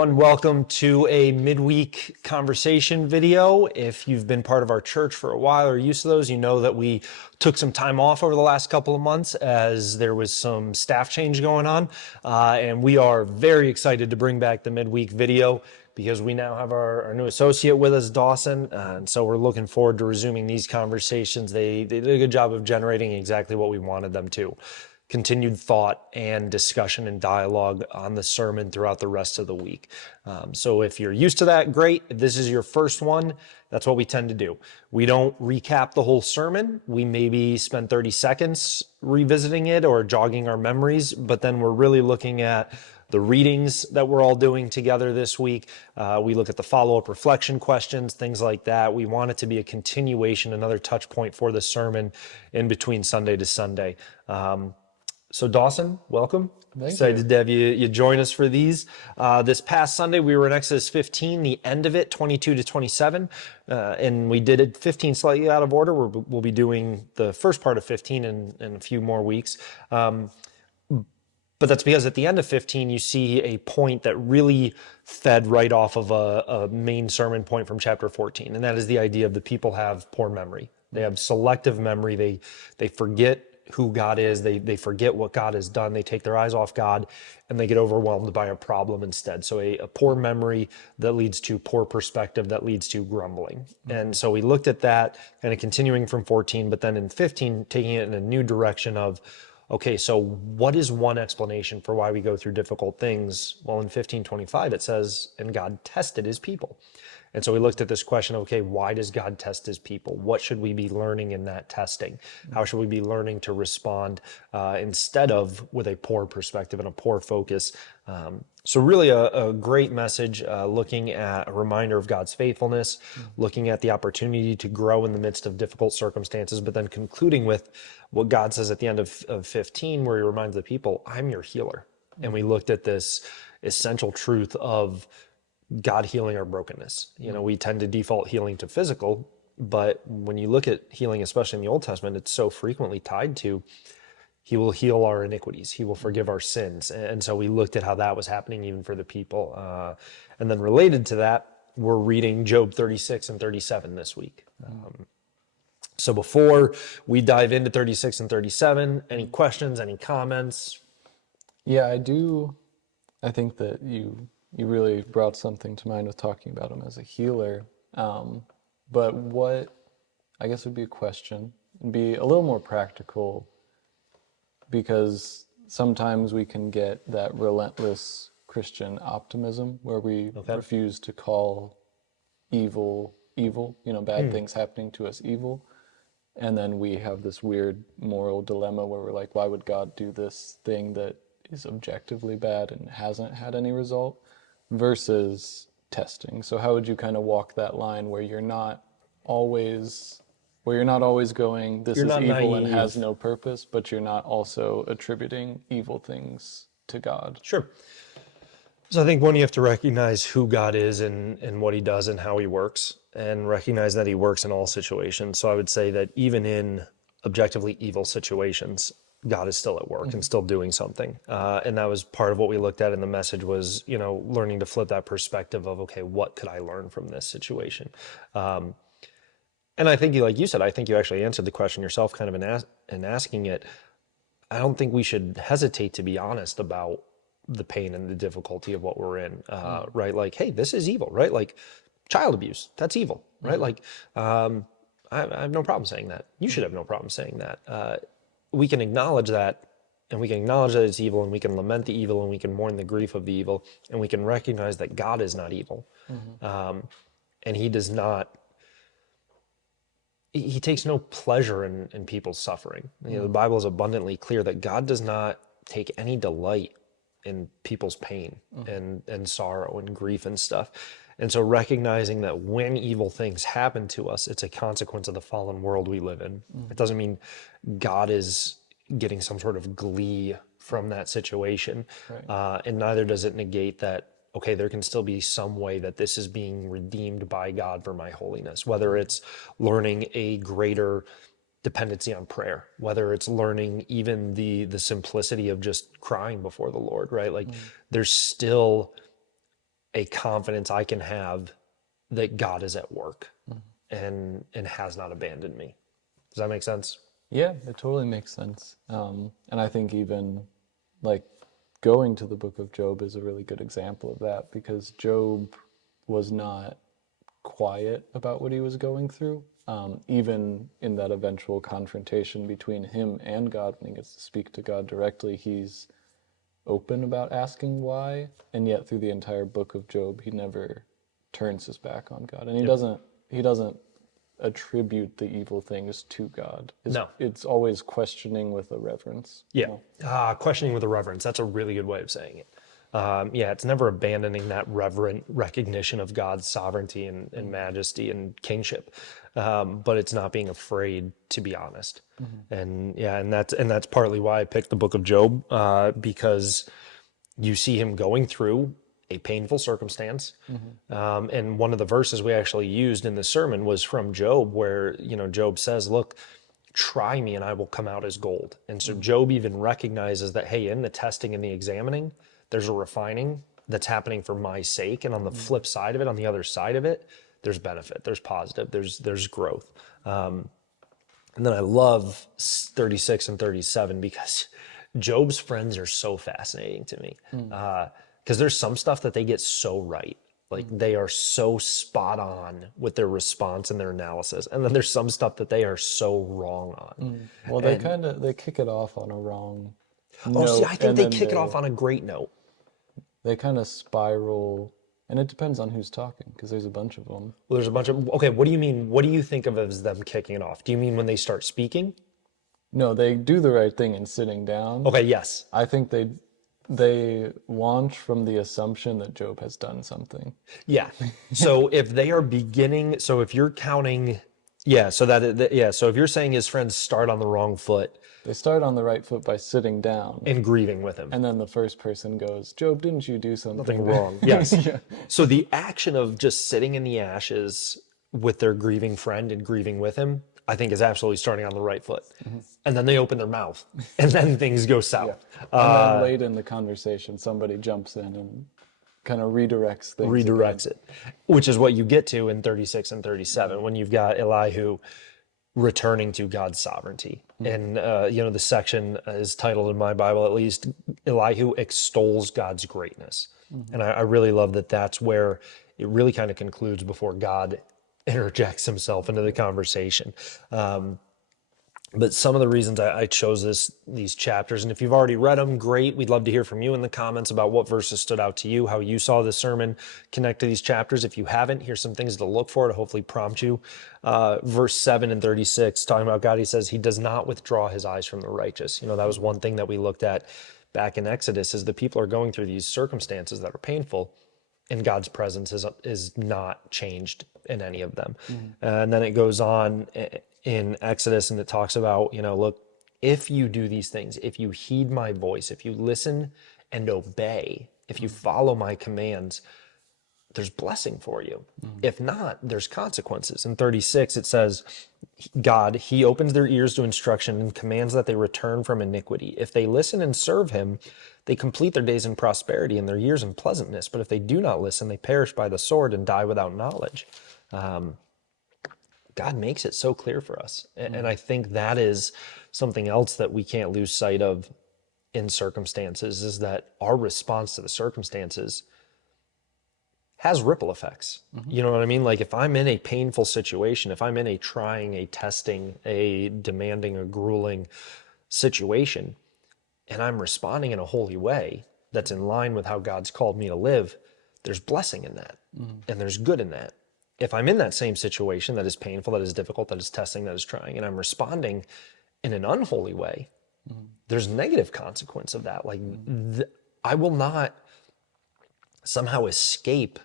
everyone. Welcome to a midweek conversation video. If you've been part of our church for a while or used to those, you know that we took some time off over the last couple of months as there was some staff change going on. And we are very excited to bring back the midweek video because we now have our new associate with us, Dawson. And so we're looking forward to resuming these conversations. They did a good job of generating exactly what we wanted them to. Continued thought and discussion and dialogue on the sermon throughout the rest of the week. So if you're used to that, great. If this is your first one, that's what we tend to do. We don't recap the whole sermon. We maybe spend 30 seconds revisiting it or jogging our memories, but then we're really looking at the readings that we're all doing together this week. We look at the follow-up reflection questions, things like that. We want it to be a continuation, another touch point for the sermon in between Sunday to Sunday. So Dawson, welcome. Excited to have you join us for these. This past Sunday, we were in Exodus 15, the end of it, 22 to 27. And we did it 15 slightly out of order. We'll be doing the first part of 15 in a few more weeks. But that's because at the end of 15, you see a point that really fed right off of a main sermon point from chapter 14. And that is the idea of the people have poor memory. They have selective memory. They forget who God is. They forget what God has done. They take their eyes off God and they get overwhelmed by a problem instead. So a poor memory that leads to poor perspective that leads to grumbling. And so we looked at that kind of continuing from 14, but then in 15, taking it in a new direction of, okay, so what is one explanation for why we go through difficult things? Well, in 15:25, it says, and God tested his people. And so we looked at this question, okay, why does God test his people? What should we be learning in that testing? How should we be learning to respond instead of with a poor perspective and a poor focus? So really a great message, looking at a reminder of God's faithfulness, looking at the opportunity to grow in the midst of difficult circumstances, but then concluding with what God says at the end of 15, where he reminds the people, I'm your healer. And we looked at this essential truth of God healing our brokenness. You know, we tend to default healing to physical, but when you look at healing, especially in the Old Testament, it's so frequently tied to he will heal our iniquities. He will forgive our sins. And so we looked at how that was happening even for the people. And then related to that, we're reading Job 36 and 37 this week. So before we dive into 36 and 37, any questions, any comments? Yeah, I do. I think that you really brought something to mind with talking about him as a healer. But what I guess would be a question, and be a little more practical, because sometimes we can get that relentless Christian optimism where we refuse to call evil, bad things happening to us evil. And then we have this weird moral dilemma where we're like, why would God do this thing that is objectively bad and hasn't had any result? Versus testing. So how would you kind of walk that line where you're not always going, this is evil naive and has no purpose, but you're not also attributing evil things to God? Sure. So I think one, you have to recognize who God is and what he does and how he works, and recognize that he works in all situations. So I would say that even in objectively evil situations, God is still at work and still doing something. And that was part of what we looked at in the message was, learning to flip that perspective of, okay, what could I learn from this situation? And I think like you said, I think you actually answered the question yourself kind of in asking it. I don't think we should hesitate to be honest about the pain and the difficulty of what we're in, right? Like, hey, this is evil, right? Like child abuse, that's evil, right? Like, I have no problem saying that. You should have no problem saying that. We can acknowledge that, and we can acknowledge that it's evil, and we can lament the evil, and we can mourn the grief of the evil, and we can recognize that God is not evil. And he does not, he takes no pleasure in people's suffering. The Bible is abundantly clear that God does not take any delight in people's pain and sorrow and grief and stuff. And so recognizing that when evil things happen to us, it's a consequence of the fallen world we live in. It doesn't mean God is getting some sort of glee from that situation. Right. And neither does it negate that, okay, there can still be some way that this is being redeemed by God for my holiness, whether it's learning a greater dependency on prayer, whether it's learning even the simplicity of just crying before the Lord, right? Like there's still a confidence I can have that God is at work and has not abandoned me. Does that make sense? Yeah, it totally makes sense. And I think even like going to the book of Job is a really good example of that because Job was not quiet about what he was going through. Even in that eventual confrontation between him and God, when he gets to speak to God directly, he's open about asking why, and yet through the entire book of Job, he never turns his back on God, and he doesn't attribute the evil things to God. No. It's always questioning with a reverence. Yeah. Questioning with a reverence. That's a really good way of saying it. Yeah, it's never abandoning that reverent recognition of God's sovereignty and majesty and kingship, but it's not being afraid to be honest. And yeah, and that's partly why I picked the book of Job, because you see him going through a painful circumstance. And one of the verses we actually used in the sermon was from Job, where, Job says, look, try me and I will come out as gold. And so Job even recognizes that, hey, in the testing and the examining, there's a refining that's happening for my sake. And on the flip side of it, on the other side of it, there's benefit, there's positive, there's growth. And then I love 36 and 37 because Job's friends are so fascinating to me. Because there's some stuff that they get so right. Like they are so spot on with their response and their analysis. And then there's some stuff that they are so wrong on. Well, they kick it off on a wrong Oh, see, note, I think and they then kick it off on a great note. they kind of spiral, and it depends on who's talking because there's a bunch of them. Well, there's a bunch of, okay, what do you mean? What do you think of as them kicking it off? Do you mean when they start speaking? No, they do the right thing in sitting down. Okay, yes. I think they launch from the assumption that Job has done something. Yeah. So if they are beginning, so if you're counting, yeah, so so if you're saying his friends start on the wrong foot They start on the right foot by sitting down, and grieving with him, and then the first person goes, "Job, didn't you do something nothing wrong. Yes. Yeah. So the action of just sitting in the ashes with their grieving friend and grieving with him, I think is absolutely starting on the right foot. And then they open their mouth and then things go south. And then late in the conversation, somebody jumps in and kind of redirects things. Redirects it, which is what you get to in 36 and 37 when you've got Elihu returning to God's sovereignty. And, the section is titled in my Bible, at least, Elihu extols God's greatness. And I really love that that's where it really kind of concludes before God interjects himself into the conversation. But some of the reasons I chose these chapters, and if you've already read them, great. We'd love to hear from you in the comments about what verses stood out to you, how you saw this sermon connect to these chapters. If you haven't, here's some things to look for to hopefully prompt you. Verse 7 and 36, talking about God, he says, he does not withdraw his eyes from the righteous. That was one thing that we looked at back in Exodus, is the people are going through these circumstances that are painful, and God's presence is not changed in any of them. And then it goes on in Exodus and it talks about, look, if you do these things, if you heed my voice, if you listen and obey, if you follow my commands, there's blessing for you. If not, there's consequences. In 36, it says, God, he opens their ears to instruction and commands that they return from iniquity. If they listen and serve him, they complete their days in prosperity and their years in pleasantness. But if they do not listen, they perish by the sword and die without knowledge. God makes it so clear for us. And I think that is something else that we can't lose sight of in circumstances, is that our response to the circumstances has ripple effects. You know what I mean? Like if I'm in a painful situation, if I'm in a trying, a testing, a demanding, a grueling situation, and I'm responding in a holy way that's in line with how God's called me to live, there's blessing in that. And there's good in that. If I'm in that same situation that is painful, that is difficult, that is testing, that is trying, and I'm responding in an unholy way, there's negative consequence of that. Like I will not somehow escape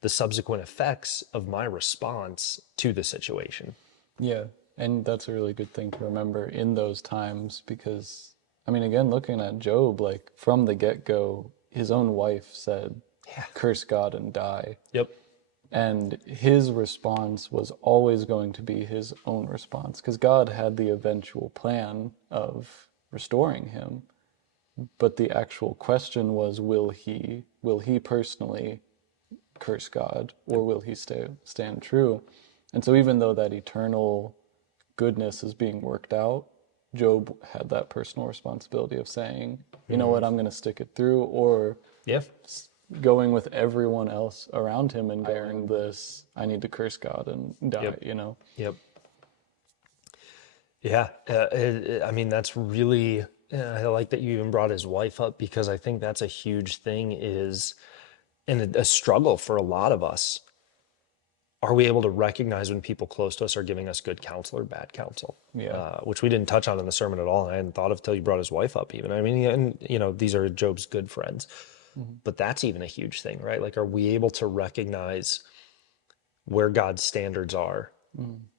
the subsequent effects of my response to the situation. Yeah, and that's a really good thing to remember in those times because, again, looking at Job, like from the get-go, his own wife said, curse God and die. Yep. And his response was always going to be his own response because God had the eventual plan of restoring him. But the actual question was, will he personally curse God, or will he stand true? And so even though that eternal goodness is being worked out, Job had that personal responsibility of saying, you know what, I'm going to stick it through, or Yeah. going with everyone else around him and bearing this, I need to curse God and die, Yep. you know? Yep. Yeah. I mean, that's really, I like that you even brought his wife up, because I think that's a huge thing, is, and a struggle for a lot of us. Are we able to recognize when people close to us are giving us good counsel or bad counsel? Yeah. Which we didn't touch on in the sermon at all. And I hadn't thought of till you brought his wife up even. I mean, and these are Job's good friends, but that's even a huge thing, right? Like, are we able to recognize where God's standards are?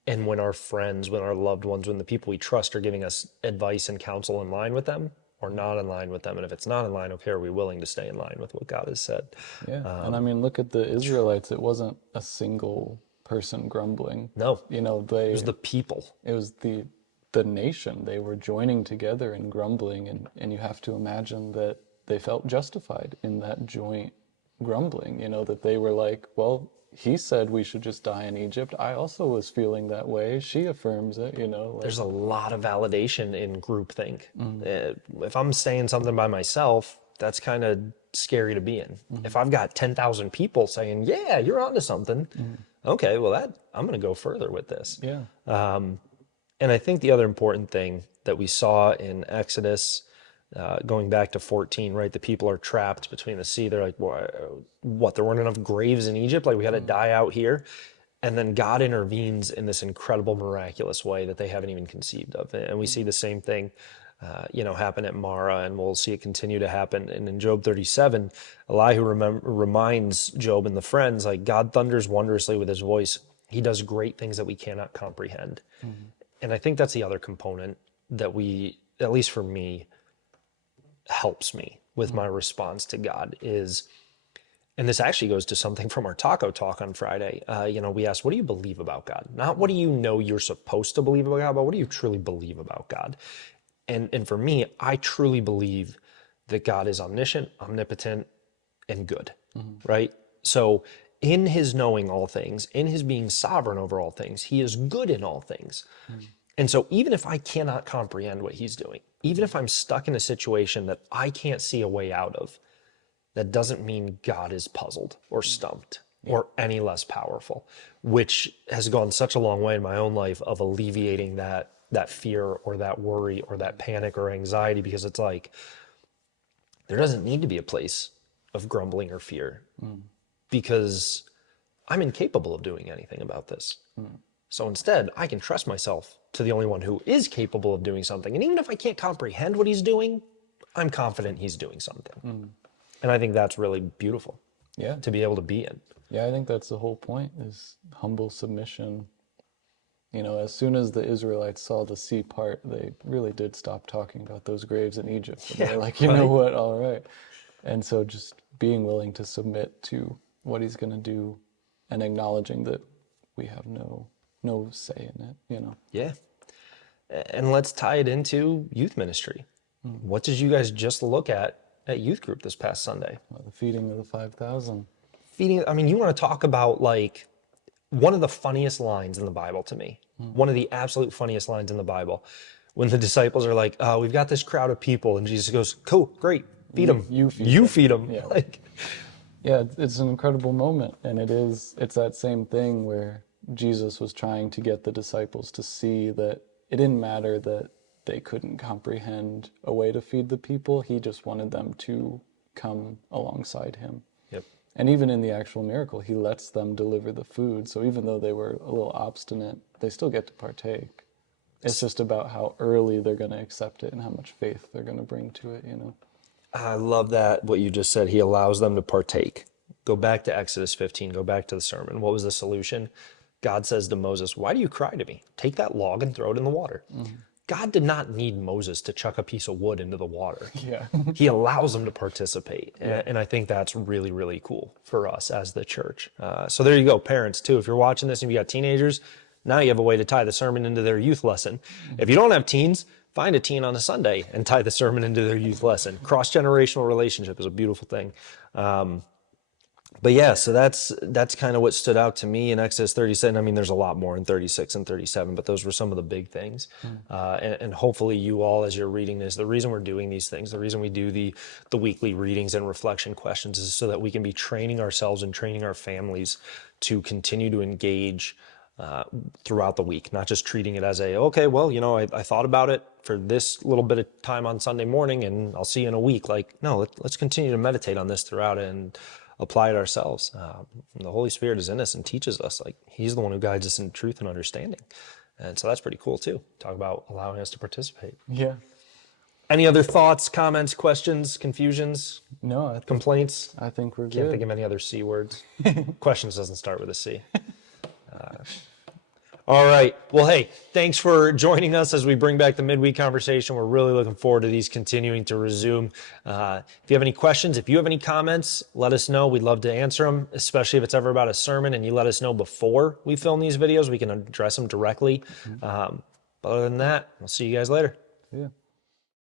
And when our friends, when our loved ones, when the people we trust are giving us advice and counsel in line with them or not in line with them? And if it's not in line, okay, are we willing to stay in line with what God has said? Yeah. And I mean, look at the Israelites. It wasn't a single person grumbling. No, You know, it was the people. it was the nation. They were joining together and grumbling, and you have to imagine that they felt justified in that joint grumbling, you know, that they were like, well, he said we should just die in Egypt. I also was feeling that way. She affirms it, you know. Like, There's a lot of validation in groupthink. If I'm saying something by myself, that's kind of scary to be in. If I've got 10,000 people saying, yeah, you're onto something, okay, well, I'm going to go further with this. yeah. And I think the other important thing that we saw in Exodus, going back to 14, right? The people are trapped between the sea. They're like, what? There weren't enough graves in Egypt? Like, we got to die out here? And then God intervenes in this incredible, miraculous way that they haven't even conceived of. And we see the same thing, happen at Mara, and we'll see it continue to happen. And in Job 37, Elihu reminds Job and the friends, like, God thunders wondrously with his voice. He does great things that we cannot comprehend. And I think that's the other component that at least for me, helps me with my response to God is, and this actually goes to something from our taco talk on Friday. We asked, what do you believe about God? Not what do you know you're supposed to believe about God, but what do you truly believe about God? And for me, I truly believe that God is omniscient, omnipotent, and good, right? So in his knowing all things, in his being sovereign over all things, he is good in all things. And so even if I cannot comprehend what he's doing, even if I'm stuck in a situation that I can't see a way out of, that doesn't mean God is puzzled or stumped or any less powerful, which has gone such a long way in my own life of alleviating that fear or that worry or that panic or anxiety, because it's like, there doesn't need to be a place of grumbling or fear because I'm incapable of doing anything about this. So instead, I can trust myself to the only one who is capable of doing something. And even if I can't comprehend what he's doing, I'm confident he's doing something. And I think that's really beautiful Yeah. to be able to be in. Yeah, I think that's the whole point, is humble submission. You know, as soon as the Israelites saw the sea part, they really did stop talking about those graves in Egypt. And they're like, you know what, all right. And so just being willing to submit to what he's going to do and acknowledging that we have no say in it, you know. Yeah. And let's tie it into youth ministry. What did you guys just look at youth group this past Sunday? The feeding of the 5,000. Feeding, I mean, you want to talk about, like, one of the funniest lines in the Bible to me, one of the absolute funniest lines in the Bible, when the disciples are like, we've got this crowd of people, and Jesus goes, cool, great, feed them. You feed them. them. Yeah. Like, Yeah, it's an incredible moment, and it's that same thing where Jesus was trying to get the disciples to see that it didn't matter that they couldn't comprehend a way to feed the people. He just wanted them to come alongside him. yep. And even in the actual miracle, he lets them deliver the food. So even though they were a little obstinate, they still get to partake. It's just about how early they're going to accept it and how much faith they're going to bring to it, you know. I love that, what you just said. He allows them to partake. Go back to Exodus 15, go back to the sermon. What was the solution? God says to Moses, why do you cry to me? Take that log and throw it in the water. God did not need Moses to chuck a piece of wood into the water. Yeah. He allows them to participate. And I think that's really, really cool for us as the church. So there you go, parents, too. If you're watching this and you got teenagers, now you have a way to tie the sermon into their youth lesson. If you don't have teens, find a teen on a Sunday and tie the sermon into their youth lesson. Cross-generational relationship is a beautiful thing. But yeah, so that's kind of what stood out to me in Exodus 37. I mean, there's a lot more in 36 and 37, but those were some of the big things. And hopefully you all, as you're reading this, the reason we're doing these things, the reason we do the weekly readings and reflection questions is so that we can be training ourselves and training our families to continue to engage throughout the week, not just treating it as okay, well, I thought about it for this little bit of time on Sunday morning and I'll see you in a week. Like, no, let's continue to meditate on this throughout it and apply it ourselves. The Holy Spirit is in us and teaches us. Like, he's the one who guides us in truth and understanding. And so that's pretty cool too. Talk about allowing us to participate. Yeah. Any other thoughts, comments, questions, confusions, No, complaints? I think we're Can't good. think of any other C words. Questions doesn't start with a C. All right. Well, hey, thanks for joining us as we bring back the midweek conversation. We're really looking forward to these continuing to resume. If you have any questions, if you have any comments, let us know. We'd love to answer them, especially if it's ever about a sermon and you let us know before we film these videos. We can address them directly. But other than that, we'll see you guys later. Yeah.